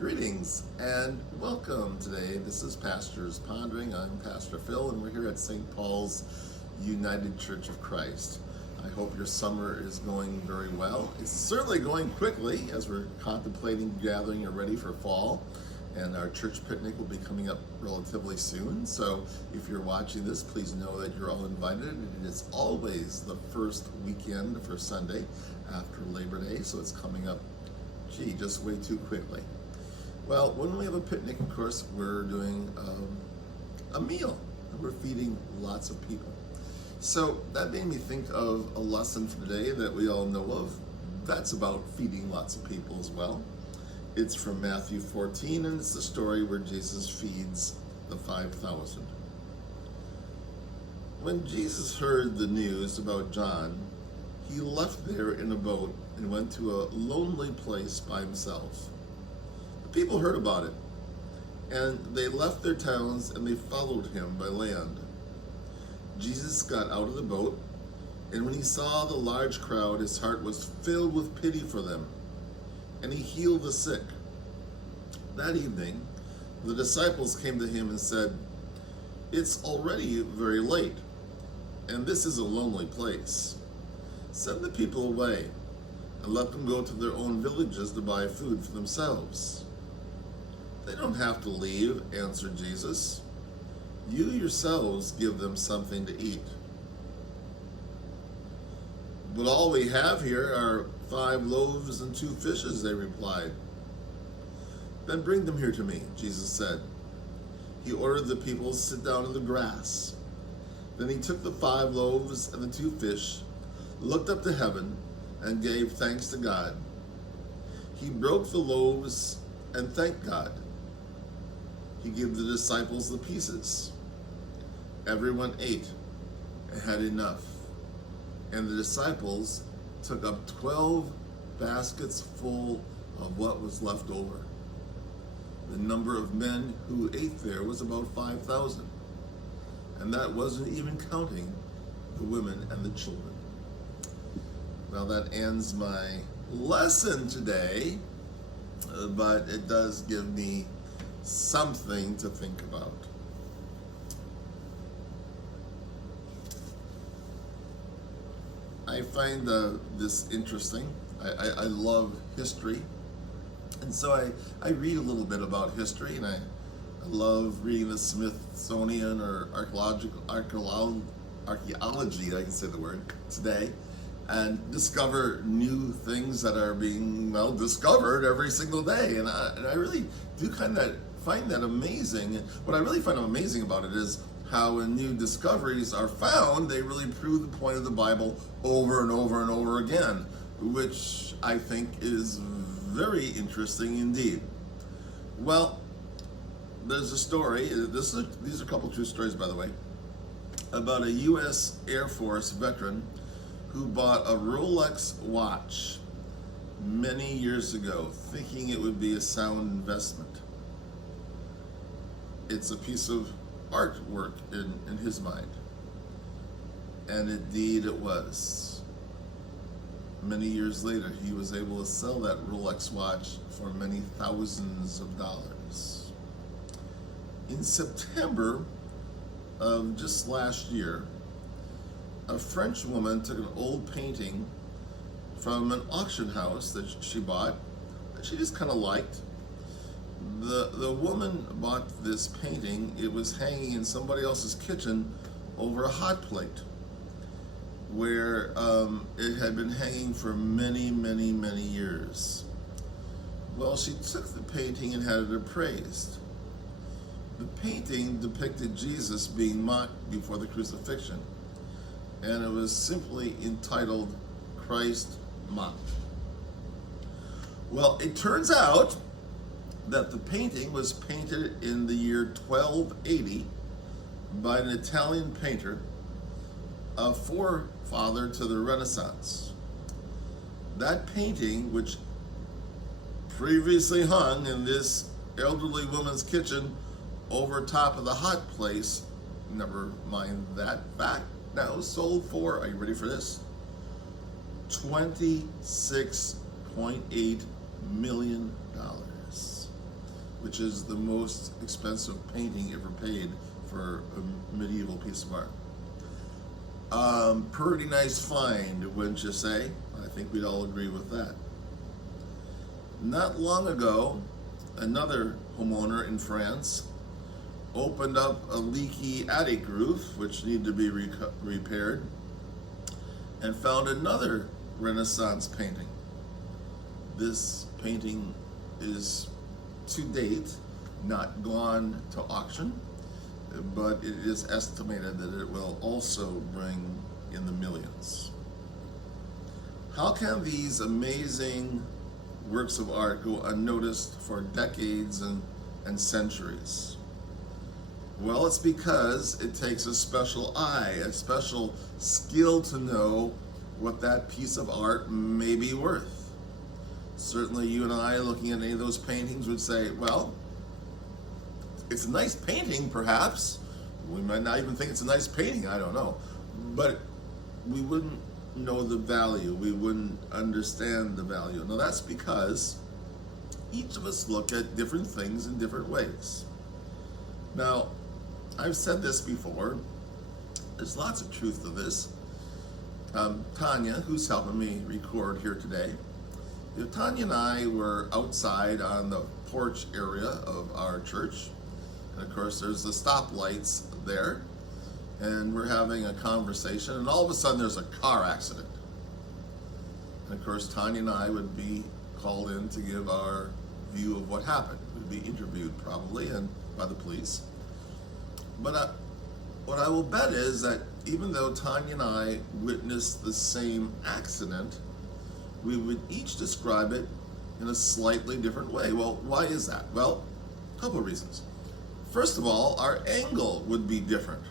Greetings and welcome today. This is Pastor's Pondering. I'm Pastor Phil and we're here at St. Paul's United Church of Christ. I hope your summer is going very well. It's certainly going quickly as we're contemplating gathering and ready for fall. And our church picnic will be coming up relatively soon. So if you're watching this, please know that you're all invited. It is always the first weekend, the first Sunday after Labor Day. So it's coming up, just way too quickly. Well, when we have a picnic, of course, we're doing a meal. We're feeding lots of people. So that made me think of a lesson for today that we all know of. That's about feeding lots of people as well. It's from Matthew 14, and it's the story where Jesus feeds the 5,000. When Jesus heard the news about John, he left there in a boat and went to a lonely place by himself. People heard about it, and they left their towns and they followed him by land. Jesus got out of the boat, and when he saw the large crowd, his heart was filled with pity for them, and he healed the sick. That evening, the disciples came to him and said, "It's already very late, and this is a lonely place. Send the people away, and let them go to their own villages to buy food for themselves." "They don't have to leave," answered Jesus. "You yourselves give them something to eat." "But all we have here are 5 loaves and 2 fishes," they replied. "Then bring them here to me," Jesus said. He ordered the people to sit down in the grass. Then he took the 5 loaves and the 2 fish, looked up to heaven, and gave thanks to God. He broke the loaves and thanked God. He gave the disciples the pieces. Everyone ate and had enough. And the disciples took up 12 baskets full of what was left over. The number of men who ate there was about 5,000. And that wasn't even counting the women and the children. Now that ends my lesson today, but it does give me something to think about. I find this interesting. I love history, and so I read a little bit about history, and I love reading the Smithsonian or archaeology, I can say the word today, and discover new things that are being discovered every single day, and I really do kind of find that amazing. What I really find amazing about it is how when new discoveries are found, they really prove the point of the Bible over and over and over again, which I think is very interesting indeed. Well, there's a story, these are a couple true stories, by the way, about a U.S. Air Force veteran who bought a Rolex watch many years ago, thinking it would be a sound investment. It's a piece of artwork in his mind. And indeed it was. Many years later, he was able to sell that Rolex watch for many thousands of dollars. In September of just last year, a French woman took an old painting from an auction house that she bought that she just kind of liked. The woman bought this painting. It was hanging in somebody else's kitchen over a hot plate where it had been hanging for many, many, many years. Well, she took the painting and had it appraised. The painting depicted Jesus being mocked before the crucifixion, and it was simply entitled "Christ Mocked." Well, it turns out that the painting was painted in the year 1280 by an Italian painter, a forefather to the Renaissance. That painting, which previously hung in this elderly woman's kitchen over top of the hot place, never mind that fact, now sold for, are you ready for this? $26.8 million. which is the most expensive painting ever paid for a medieval piece of art. Pretty nice find, wouldn't you say? I think we'd all agree with that. Not long ago, another homeowner in France opened up a leaky attic roof, which needed to be repaired, and found another Renaissance painting. This painting is, to date, not gone to auction, but it is estimated that it will also bring in the millions. How can these amazing works of art go unnoticed for decades and centuries? Well, it's because it takes a special eye, a special skill to know what that piece of art may be worth. Certainly you and I, looking at any of those paintings, would say, well, it's a nice painting, perhaps. We might not even think it's a nice painting, I don't know. But we wouldn't know the value. We wouldn't understand the value. Now, that's because each of us look at different things in different ways. Now, I've said this before. There's lots of truth to this. Tanya, who's helping me record here today, if Tanya and I were outside on the porch area of our church, and of course there's the stoplights there, and we're having a conversation, and all of a sudden there's a car accident. And of course Tanya and I would be called in to give our view of what happened. We'd be interviewed probably and by the police. But what I will bet is that even though Tanya and I witnessed the same accident, we would each describe it in a slightly different way. Well, why is that? Well, a couple of reasons. First of all, our angle would be different.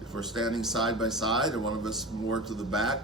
If we're standing side by side and one of us more to the back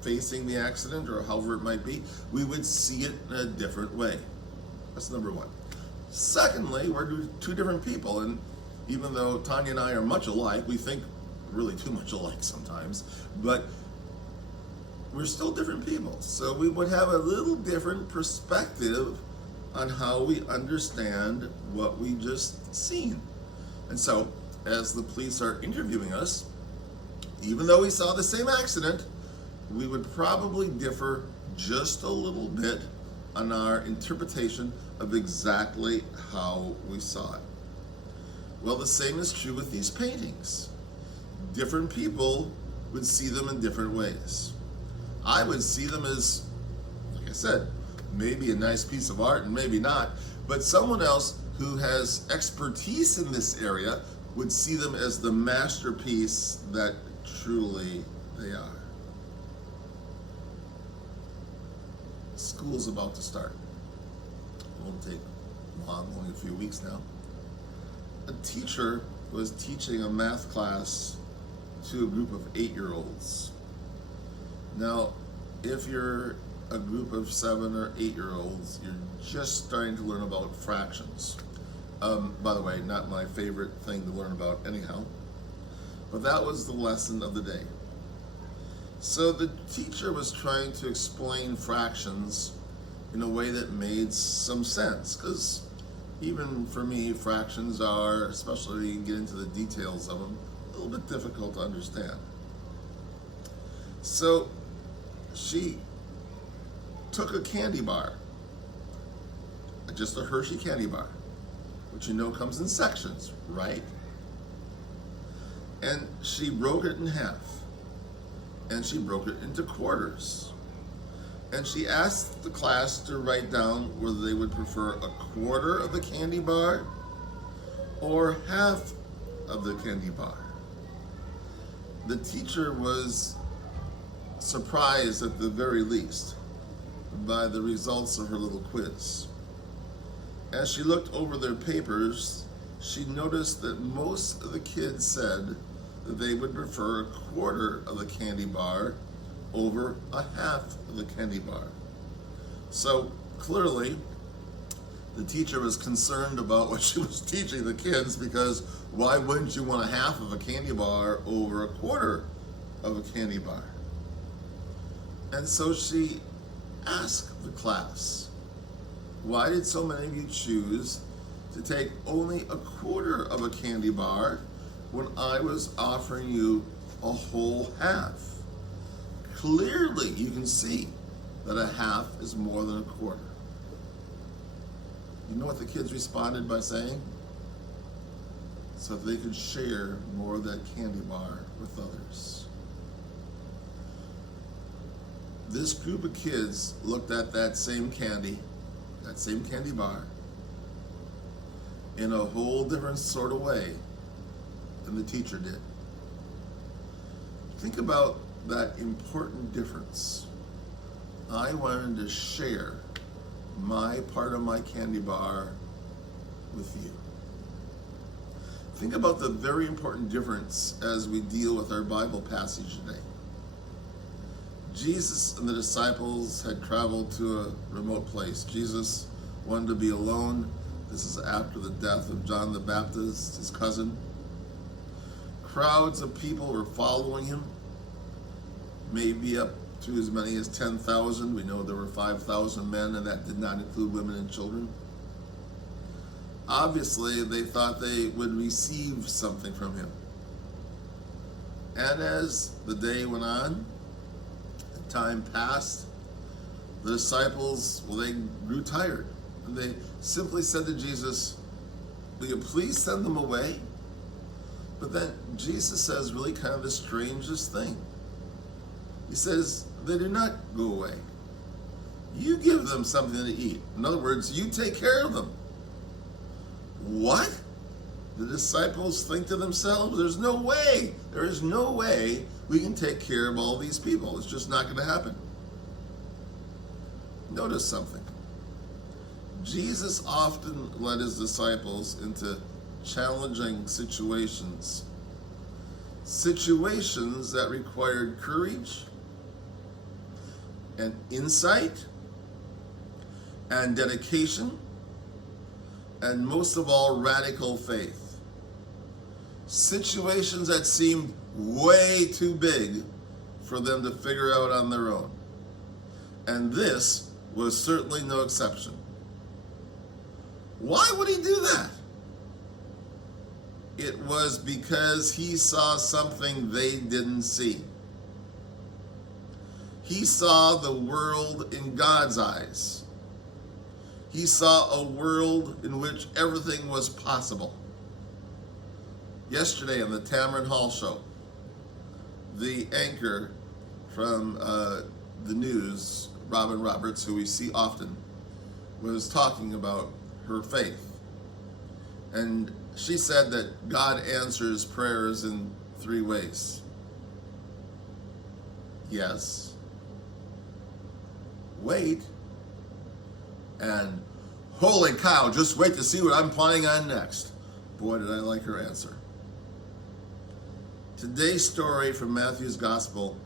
facing the accident, or however it might be, we would see it in a different way. That's number one. Secondly, we're two different people, and even though Tanya and I are much alike, we think really too much alike sometimes, but we're still different people. So we would have a little different perspective on how we understand what we just seen. And so as the police are interviewing us, even though we saw the same accident, we would probably differ just a little bit on our interpretation of exactly how we saw it. Well, the same is true with these paintings. Different people would see them in different ways. I would see them as, like I said, maybe a nice piece of art and maybe not, but someone else who has expertise in this area would see them as the masterpiece that truly they are. School's about to start. It won't take long, only a few weeks now. A teacher was teaching a math class to a group of 8-year-olds. Now, if you're a group of 7 or 8-year-olds, you're just starting to learn about fractions. By the way, not my favorite thing to learn about anyhow. But that was the lesson of the day. So the teacher was trying to explain fractions in a way that made some sense, because even for me, fractions are, especially when you get into the details of them, a little bit difficult to understand. So she took a candy bar, just a Hershey candy bar, which you know comes in sections, right? And she broke it in half, and she broke it into quarters. And she asked the class to write down whether they would prefer a quarter of the candy bar or half of the candy bar. The teacher was surprised at the very least by the results of her little quiz. As she looked over their papers, she noticed that most of the kids said that they would prefer a quarter of the candy bar over a half of the candy bar. So clearly, the teacher was concerned about what she was teaching the kids, because why wouldn't you want a half of a candy bar over a quarter of a candy bar? And so she asked the class, why did so many of you choose to take only a quarter of a candy bar when I was offering you a whole half? Clearly, you can see that a half is more than a quarter. You know what the kids responded by saying? So they could share more of that candy bar with others. This group of kids looked at that same candy bar, in a whole different sort of way than the teacher did. Think about that important difference. I wanted to share my part of my candy bar with you. Think about the very important difference as we deal with our Bible passage today. Jesus and the disciples had traveled to a remote place. Jesus wanted to be alone. This is after the death of John the Baptist, his cousin. Crowds of people were following him, maybe up to as many as 10,000. We know there were 5,000 men, and that did not include women and children. Obviously, they thought they would receive something from him. And as the day went on, and time passed, the disciples, they grew tired. And they simply said to Jesus, "Will you please send them away?" But then Jesus says really kind of the strangest thing. He says, "They do not go away. You give them something to eat." In other words, you take care of them. What? The disciples think to themselves, there is no way we can take care of all these people. It's just not going to happen. Notice something. Jesus often led his disciples into challenging situations that required courage and insight and dedication, and most of all, radical faith. Situations that seemed way too big for them to figure out on their own. And this was certainly no exception. Why would he do that? It was because he saw something they didn't see. He saw the world in God's eyes. He saw a world in which everything was possible. Yesterday on the Tamron Hall show, the anchor from the news, Robin Roberts, who we see often, was talking about her faith. And she said that God answers prayers in 3 ways. Yes. Wait. And holy cow, just wait to see what I'm planning on next. Boy, did I like her answer. Today's story from Matthew's Gospel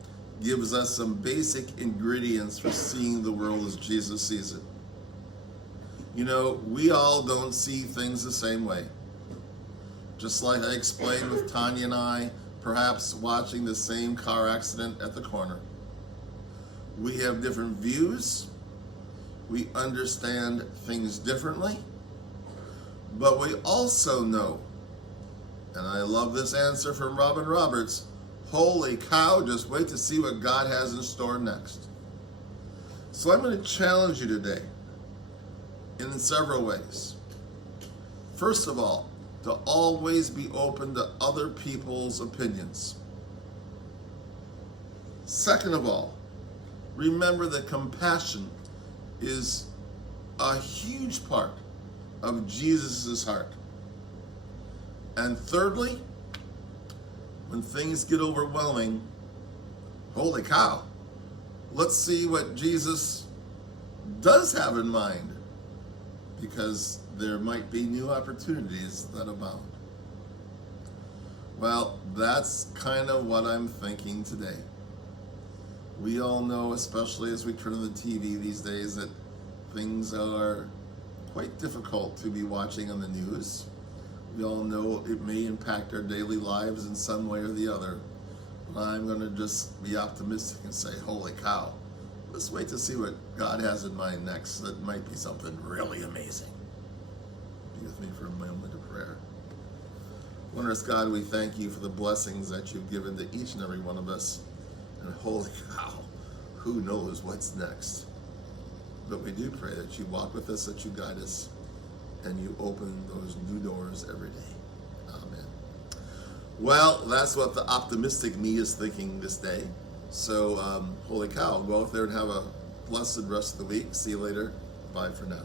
gives us some basic ingredients for seeing the world as Jesus sees it. You know, we all don't see things the same way. Just like I explained with Tanya and I, perhaps watching the same car accident at the corner. We have different views. We understand things differently. But we also know, and I love this answer from Robin Roberts, holy cow, just wait to see what God has in store next. So I'm going to challenge you today in several ways. First of all, to always be open to other people's opinions. Second of all, remember that compassion is a huge part of Jesus' heart. And thirdly, when things get overwhelming, holy cow, let's see what Jesus does have in mind, because there might be new opportunities that abound. Well, that's kind of what I'm thinking today. We all know, especially as we turn on the TV these days, that things are quite difficult to be watching on the news. We all know it may impact our daily lives in some way or the other. But I'm going to just be optimistic and say, holy cow, let's wait to see what God has in mind next. That might be something really amazing. be with me for a moment of prayer. Wondrous God, we thank you for the blessings that you've given to each and every one of us. And holy cow, who knows what's next? But we do pray that you walk with us, that you guide us, and you open those new doors every day. Amen. Well, that's what the optimistic me is thinking this day. So, holy cow, go out there and have a blessed rest of the week. See you later. Bye for now.